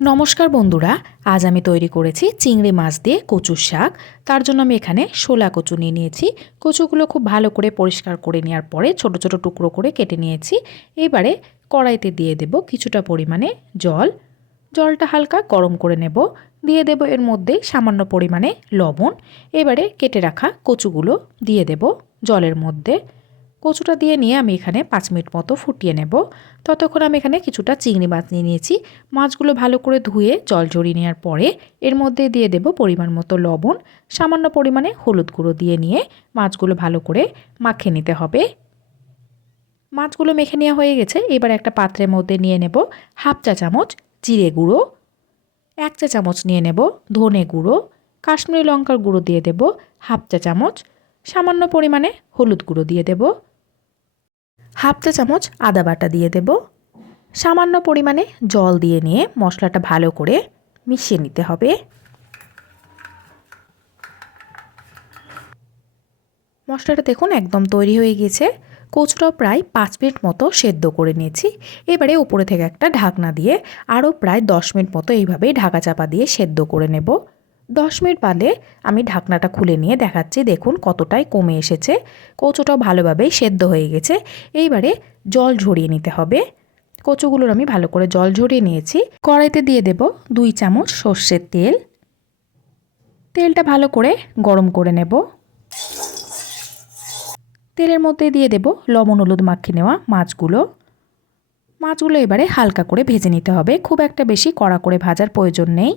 নমস্কার বন্ধুরা, আজ আমি তৈরি করেছি চিংড়ি মাছ দিয়ে কচুর শাক। তার জন্য আমি এখানে শোলা কচু নিয়ে নিয়েছি। কচুগুলো খুব ভালো করে পরিষ্কার করে নেওয়ার পরে ছোট ছোট টুকরো করে কেটে নিয়েছি। এবারে কড়াইতে দিয়ে দেব কিছুটা পরিমাণে জল। জলটা হালকা গরম করে নেব। দিয়ে দেব এর মধ্যে সামান্য পরিমাণে লবণ। এবারে কেটে রাখা কচুগুলো দিয়ে দেব জলের মধ্যে। কচুটা দিয়ে নিয়ে আমি এখানে 5 মিনিট মতো ফুটিয়ে নেব। ততক্ষণ আমি এখানে কিছুটা চিংড়ি মাছ নিয়ে নিয়েছি। মাছগুলো ভালো করে ধুয়ে জল ঝরিয়ে নেওয়ার পরে এর মধ্যে দিয়ে দেব পরিমাণ মতো লবণ, সামান্য পরিমাণে হলুদ গুঁড়ো দিয়ে নিয়ে মাছগুলো ভালো করে মাখিয়ে নিতে হবে। মাছগুলো মেখে নেওয়া হয়ে গেছে। এবার একটা পাত্রের মধ্যে নিয়ে নেব হাফ চা চামচ জিরে গুঁড়ো, 1 চা চামচ নিয়ে নেব ধনে গুঁড়ো, কাশ্মীরি লঙ্কার গুঁড়ো দিয়ে দেব হাফ চা চামচ, সামান্য পরিমাণে হলুদ গুঁড়ো দিয়ে দেব, হাফ চা চামচ আদা বাটা দিয়ে দেব। সামান্য পরিমাণে জল দিয়ে নিয়ে মশলাটা ভালো করে মিশিয়ে নিতে হবে। মশলাটা দেখুন একদম তৈরি হয়ে গেছে। কচুটাও প্রায় 5 মিনিট মতো সেদ্ধ করে নিয়েছি। এবারে উপরে থেকে একটা ঢাকনা দিয়ে আরও প্রায় 10 মিনিট মতো এইভাবেই ঢাকা চাপা দিয়ে সেদ্ধ করে নেব। 10 মিনিট বাদে আমি ঢাকনাটা খুলে নিয়ে দেখাচ্ছি, দেখুন কতটাই কমে এসেছে। কচুটাও ভালোভাবেই সেদ্ধ হয়ে গেছে। এইবারে জল ঝরিয়ে নিতে হবে। কচুগুলোর আমি ভালো করে জল ঝরিয়ে নিয়েছি। কড়াইতে দিয়ে দেব 2 চামচ সর্ষের তেল। তেলটা ভালো করে গরম করে নেব। তেলের মধ্যে দিয়ে দেব লবণ হলুদ মাখিয়ে নেওয়া মাছগুলো। মাছগুলো এবারে হালকা করে ভেজে নিতে হবে, খুব একটা বেশি কড়া করে ভাজার প্রয়োজন নেই।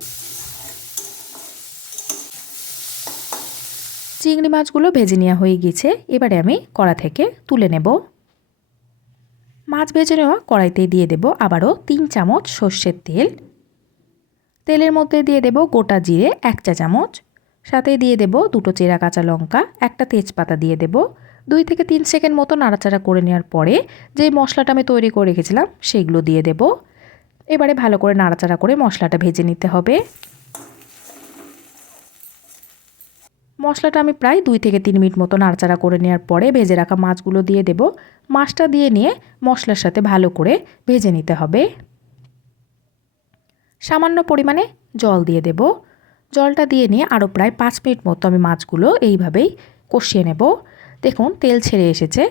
চিংড়ি মাছগুলো ভেজে নেওয়া হয়ে গেছে। এবারে আমি কড়া থেকে তুলে নেব। মাছ ভেজে নেওয়া কড়াইতে দিয়ে দেব আবারও 3 চামচ সর্ষের তেল। তেলের মধ্যে দিয়ে দেব গোটা জিরে 1 চা চামচ, সাথে দিয়ে দেব 2টো চেরা কাঁচা লঙ্কা, একটা তেজপাতা দিয়ে দেব। 2 থেকে 3 সেকেন্ড মতো নাড়াচাড়া করে নেওয়ার পরে যে মশলাটা আমি তৈরি করে রেখেছিলাম সেগুলো দিয়ে দেব। এবারে ভালো করে নাড়াচাড়া করে মশলাটা ভেজে নিতে হবে। মশলাটা আমি প্রায় 2 থেকে 3 মিনিট মতো নাড়াচাড়া করে নেওয়ার পরে ভেজে রাখা মাছগুলো দিয়ে দেব। মাছটা দিয়ে নিয়ে মশলার সাথে ভালো করে ভেজে নিতে হবে। সামান্য পরিমাণে জল দিয়ে দেব। জলটা দিয়ে নিয়ে আরও প্রায় 5 মিনিট মতো আমি মাছগুলো এইভাবেই কষিয়ে নেব। দেখুন তেল ছেড়ে এসেছে।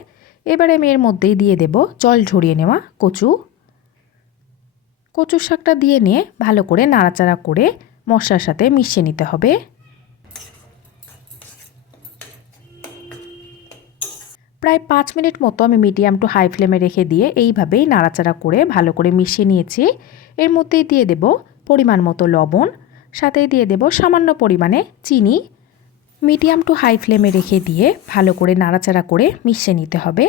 এবারে আমি এর মধ্যেই দিয়ে দেব জল ঝরিয়ে নেওয়া কচুর শাকটা দিয়ে নিয়ে ভালো করে নাড়াচাড়া করে মশলার সাথে মিশিয়ে নিতে হবে। প্রায় 5 মিনিট মতো আমি মিডিয়াম টু হাই ফ্লেমে রেখে দিয়ে এইভাবেই নাড়াচাড়া করে ভালো করে মিশিয়ে নিয়েছি। এর মধ্যেই দিয়ে দেব পরিমাণ মতো লবণ, সাথে দিয়ে দেব সামান্য পরিমাণে চিনি। মিডিয়াম টু হাই ফ্লেমে রেখে দিয়ে ভালো করে নাড়াচাড়া করে মিশিয়ে নিতে হবে।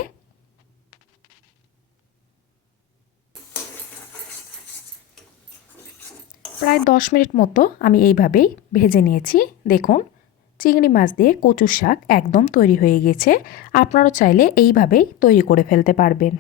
প্রায় 10 মিনিট মতো আমি এইভাবেই ভেজে নিয়েছি। দেখুন চিংড়ি মাছ দিয়ে কচুর শাক একদম তৈরি হয়ে গেছে। আপনারা চাইলে এইভাবেই তৈরি করে ফেলতে পারবেন।